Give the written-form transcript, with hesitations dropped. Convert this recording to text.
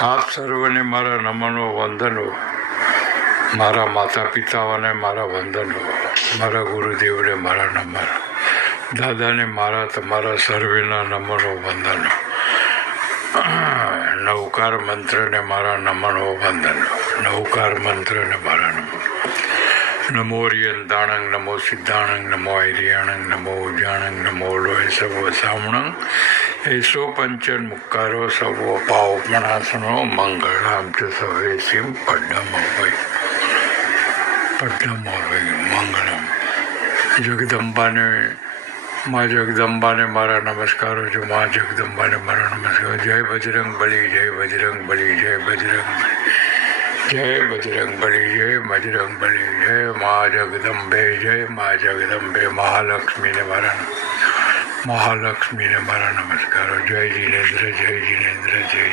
આપ સર્વને મારા નમનો વંદનો, મારા માતા પિતાઓને મારા વંદનો, મારા ગુરુદેવને મારા નમન, દાદાને મારા તમારા સર્વેના નમનો વંદનો, નવકાર મંત્રને મારા નમનો વંદનો, નવકાર મંત્રને મારા નમનો. નમો રિયંતાણંગ, નમો સિદ્ધાણંગ, નમો ઐર્યાણંગ, નમો ઉજાણંગ, નમો લોય સર્વ સામણંગ, એસો પંચન મુક્કારો સર્વ પાવપણાસનો મંગળામ ચ સવે સિંહ પદ્મમય મંગળમ. જગદંબાને મા જગદંબાને મારા નમસ્કારો છે. મા જગદંબાને મારા નમસ્કાર. જય બજરંગ બલી, જય બજરંગ બલી, જય બજરંગ બલી, જય બજરંગ બલી, જય બજરંગ બલી, જય મા જગદંબે, જય મા જગદંબે. મહાલક્ષ્મીને મારા નમસ્કારો. જય જિનેન્દ્ર, જય જિનેન્દ્ર, જય